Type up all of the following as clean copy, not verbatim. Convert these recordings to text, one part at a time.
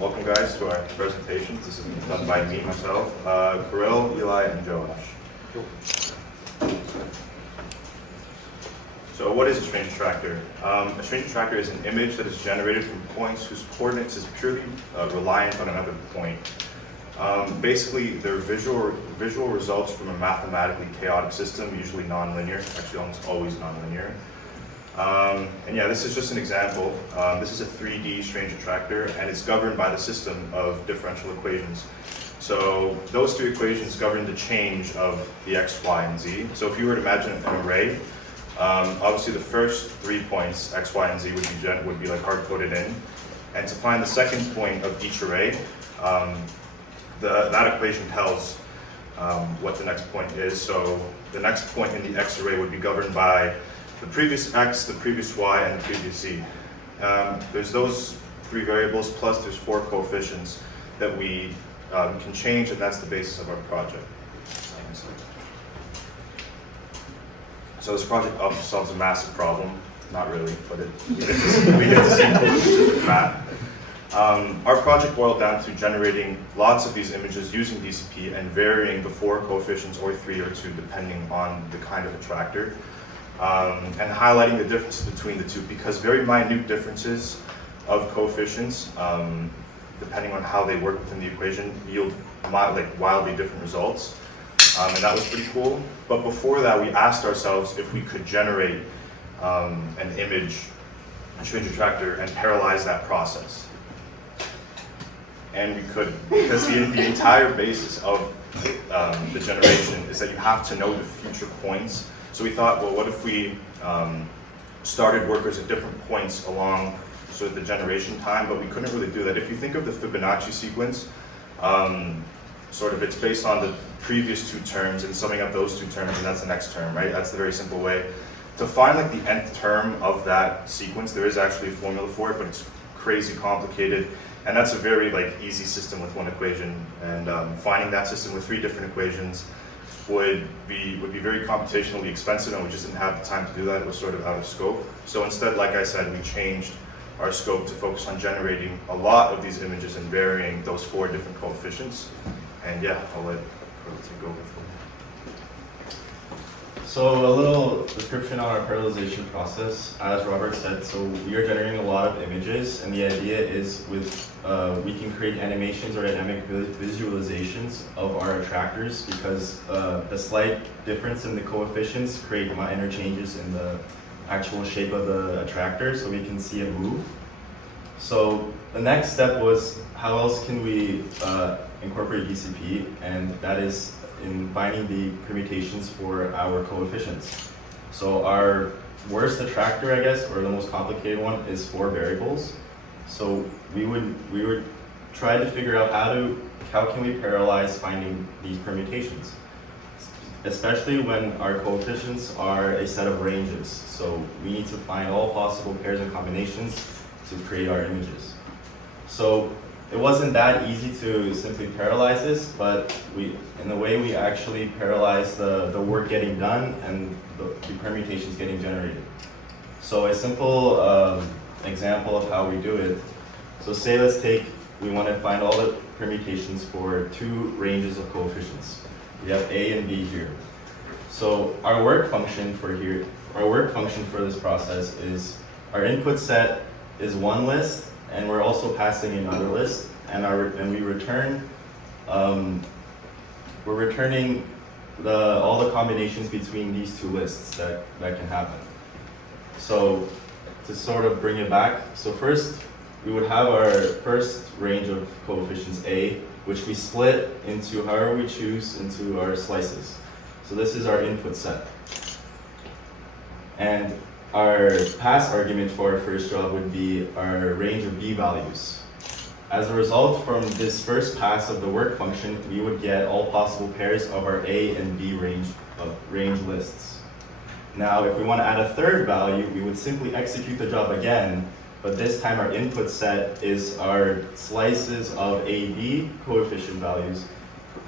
welcome guys to our presentations. This is done by me, myself, Kirill, Eli, and Joash. So what is a strange attractor? A strange attractor is an image that is generated from points whose coordinates is purely reliant on another point. Basically, they're visual results from a mathematically chaotic system, usually nonlinear, actually almost always nonlinear. And yeah, this is just an example. This is a 3D strange attractor, and it's governed by the system of differential equations. So those two equations govern the change of the x, y, and z. So if you were to imagine an array, obviously the first 3 points, x, y, and z, would be like hard-coded in. And to find the second point of each array, that equation tells what the next point is. So the next point in the x array would be governed by the previous x, the previous y, and the previous z. There's those 3 variables, plus there's 4 coefficients that we can change, and that's the basis of our project. So this project obviously solves a massive problem. Not really, but we get to see conclusions with math. Our project boiled down to generating lots of these images using DCP and varying the 4 coefficients, or 3 or 2, depending on the kind of attractor. And highlighting the differences between the two, because very minute differences of coefficients, depending on how they work within the equation, yield wildly different results. And that was pretty cool. But before that, we asked ourselves if we could generate an image, a strange attractor, and parallelize that process. And we couldn't, because the entire basis of the generation is that you have to know the future points. So we thought, well, what if we started workers at different points along sort of the generation time, but we couldn't really do that. If you think of the Fibonacci sequence, sort of it's based on the previous 2 terms and summing up those 2 terms, and that's the next term, right? That's the very simple way. To find like the nth term of that sequence, there is actually a formula for it, but it's crazy complicated. And that's a very easy system with 1 equation. And finding that system with 3 different equations would be very computationally expensive, and we just didn't have the time to do that. It was sort of out of scope. So instead, like I said, we changed our scope to focus on generating a lot of these images and varying those 4 different coefficients. And yeah, I'll let Carlos take over from there. So a little description on our parallelization process. As Robert said, so we are generating a lot of images, and the idea is we can create animations or dynamic visualizations of our attractors, because the slight difference in the coefficients create minor changes in the actual shape of the attractor, so we can see it move. So the next step was, how else can we incorporate DCP, and that is in finding the permutations for our coefficients. So our worst attractor, I guess, or the most complicated one, is 4 variables. So we would try to figure out how can we parallelize finding these permutations, especially when our coefficients are a set of ranges. So we need to find all possible pairs and combinations to create our images. So it wasn't that easy to simply parallelize this, but in a way we actually parallelize the work getting done and the permutations getting generated. So a simple example of how we do it. So say we want to find all the permutations for 2 ranges of coefficients. We have A and B here. So our work function for this process is, our input set is 1 list, and we're also passing another list, and we're returning all the combinations between these 2 lists that can happen. So to sort of bring it back, so first we would have our first range of coefficients A, which we split into, however we choose, into our slices. So this is our input set. And our pass argument for our first job would be our range of B values. As a result, from this first pass of the work function, we would get all possible pairs of our A and B range lists. Now, if we want to add a 3rd value, we would simply execute the job again, but this time our input set is our slices of A, B coefficient values,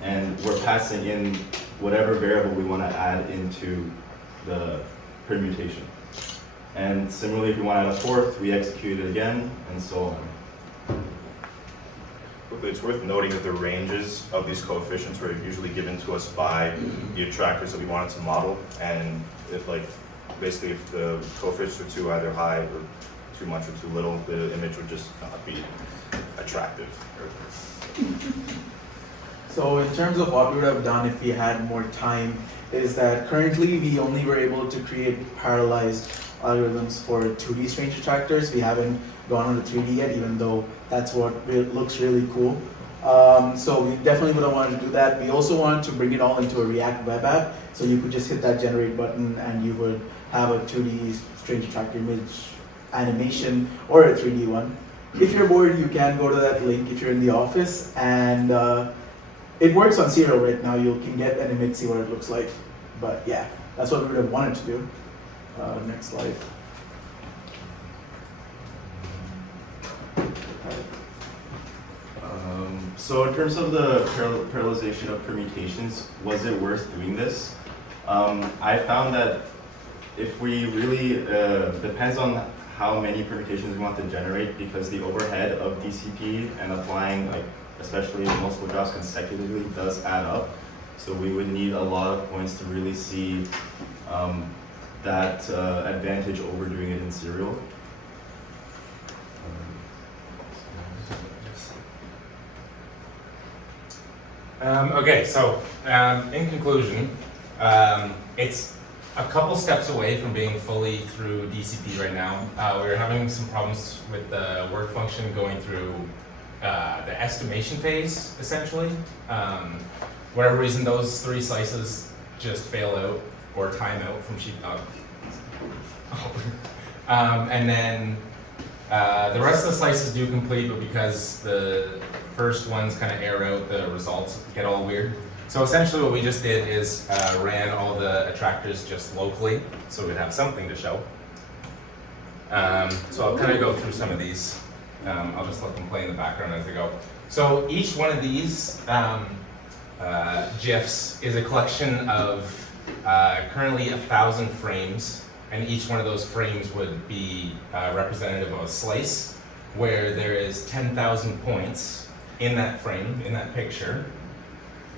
and we're passing in whatever variable we want to add into the permutation. And similarly, if we want to add a 4th, we execute it again, and so on. it's worth noting that the ranges of these coefficients were usually given to us by the attractors that we wanted to model, and if like basically if the coefficients are too either high or too much or too little, the image would just not be attractive. So in terms of what we would have done if we had more time, is that currently we only were able to create parallelized algorithms for 2D strange attractors. We haven't gone on to 3D yet, even though that's what looks really cool. So we definitely would have wanted to do that. We also wanted to bring it all into a React web app, so you could just hit that generate button and you would have a 2D strange attractor image animation or a 3D one. If you're bored, you can go to that link if you're in the office, and it works on Serial right now. You can get an image, see what it looks like. But yeah, that's what we would have wanted to do. Next slide. So in terms of the parallelization of permutations, was it worth doing this? I found that if we really, depends on how many permutations we want to generate, because the overhead of DCP and applying like especially multiple jobs consecutively does add up. So we would need a lot of points to really see that advantage over doing it in serial. Okay, so in conclusion, it's a couple steps away from being fully through DCP right now. We're having some problems with the work function going through the estimation phase, essentially. Whatever reason, those 3 slices just fail out or time out from sheepdog. And then the rest of the slices do complete, but because the first ones kind of air out, the results get all weird. So essentially what we just did is ran all the attractors just locally, so we'd have something to show. So I'll kind of go through some of these. I'll just let them play in the background as I go. So each one of these GIFs is a collection of currently 1,000 frames, and each one of those frames would be representative of a slice, where there is 10,000 points in that frame, in that picture.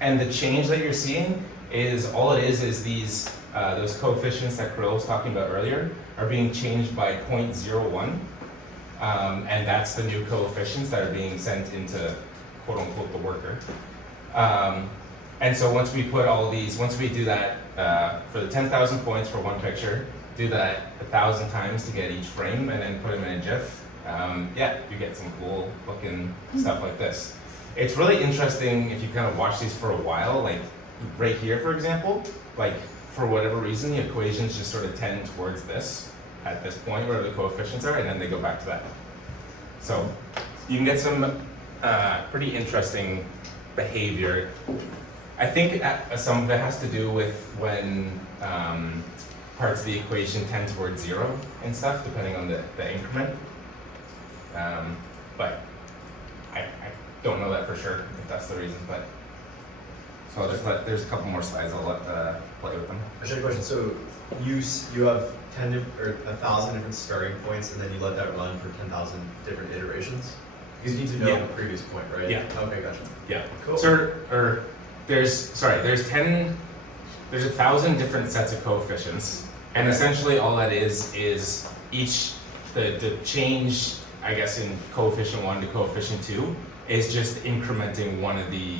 And the change that you're seeing is, all it is these, those coefficients that Kirill was talking about earlier are being changed by 0.01. And that's the new coefficients that are being sent into quote unquote the worker. And so once we put all these, once we do that for the 10,000 points for one picture, do that 1,000 times to get each frame and then put them in a GIF, yeah, you get some cool looking stuff like this. It's really interesting if you kind of watch these for a while, like right here, for example, like for whatever reason, the equations just sort of tend towards this at this point, where the coefficients are, and then they go back to that. So you can get some pretty interesting behavior. I think some of it has to do with when parts of the equation tend towards 0 and stuff, depending on the increment. But I don't know that for sure, if that's the reason, but. So I'll just there's a couple more slides, I'll let play with them. I should have a question. So you have 1,000 different starting points, and then you let that run for 10,000 different iterations? Because you need to know the previous point, right? Yeah. Okay, gotcha. Yeah. Cool. So, there's 1,000 different sets of coefficients, and essentially all that is each the change, I guess, in coefficient 1 to coefficient 2 is just incrementing one of the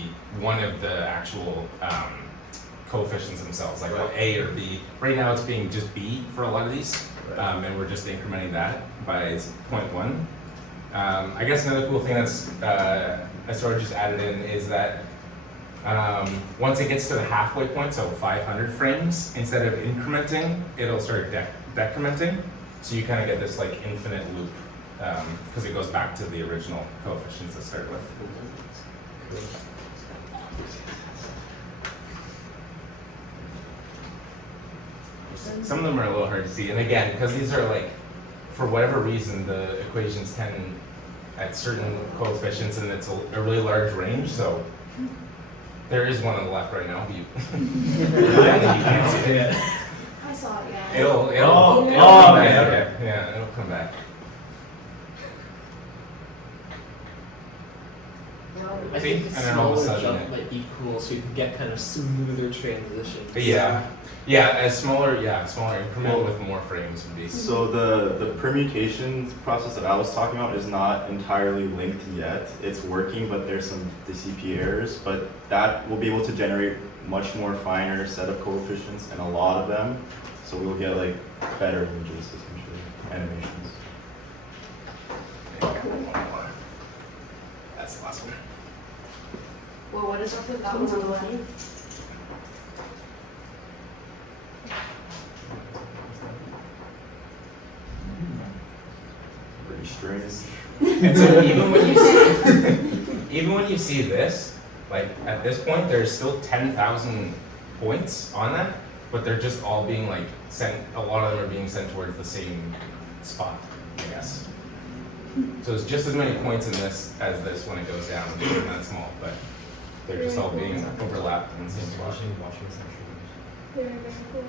actual coefficients themselves, like right. A or B. Right now it's being just B for a lot of these, Right. and we're just incrementing that by 0.1. I guess another cool thing that's I sort of just added in is that once it gets to the halfway point, so 500 frames, instead of incrementing, it'll start decrementing. So you kind of get this like infinite loop because it goes back to the original coefficients to start with. Some of them are a little hard to see, and again, because these are like, for whatever reason, the equations tend at certain coefficients, and it's a really large range. So there is one on the left right now. You can't see it. I saw it, yeah. It'll Oh, come okay, back. okay. Yeah, it'll come back. No, I think a And then all of a smaller sudden jump might be cool, so you can get kind of smoother transitions. Yeah, smaller increment with more frames would be. So the permutations process that I was talking about is not entirely linked yet. It's working, but there's some DCP errors, but that will be able to generate much more finer set of coefficients and a lot of them. So we'll get like better images essentially, animations. That's the last one. Well, what is up with that one on the left? Pretty strange. And so even when you see this, like at this point, there's still 10,000 points on that, but they're just all being like sent. A lot of them are being sent towards the same spot, I guess. So it's just as many points in this as this when it goes down. They're not small, but they're just all being overlapped in the same spot. Watching section. Very, very cool.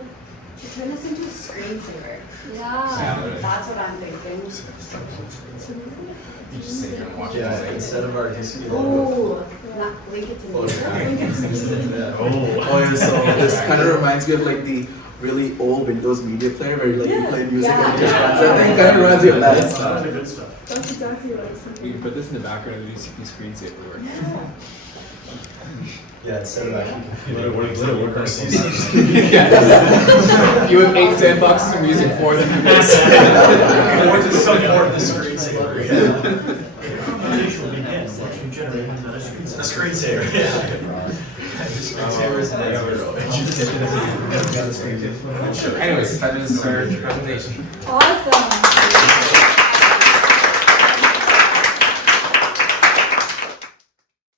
You turn this into a screensaver. Yeah, that's what I'm thinking. You just sit here and watch it. Yeah, and instead of our DCP logo. Ooh, link it to me. Yeah. Oh yeah, so this kind of reminds me of like the really old Windows Media Player where like you play music and it just runs. I think it kind of reminds me of that. That's exactly what I was We thinking. can put this in the background and do CP screensaver work. Yeah, instead of actually. Yeah. You have 8 sandboxes of music for them. Or just support the screensaver. A screensaver, yeah. Screensaver is an Anyways, that is our presentation. Awesome.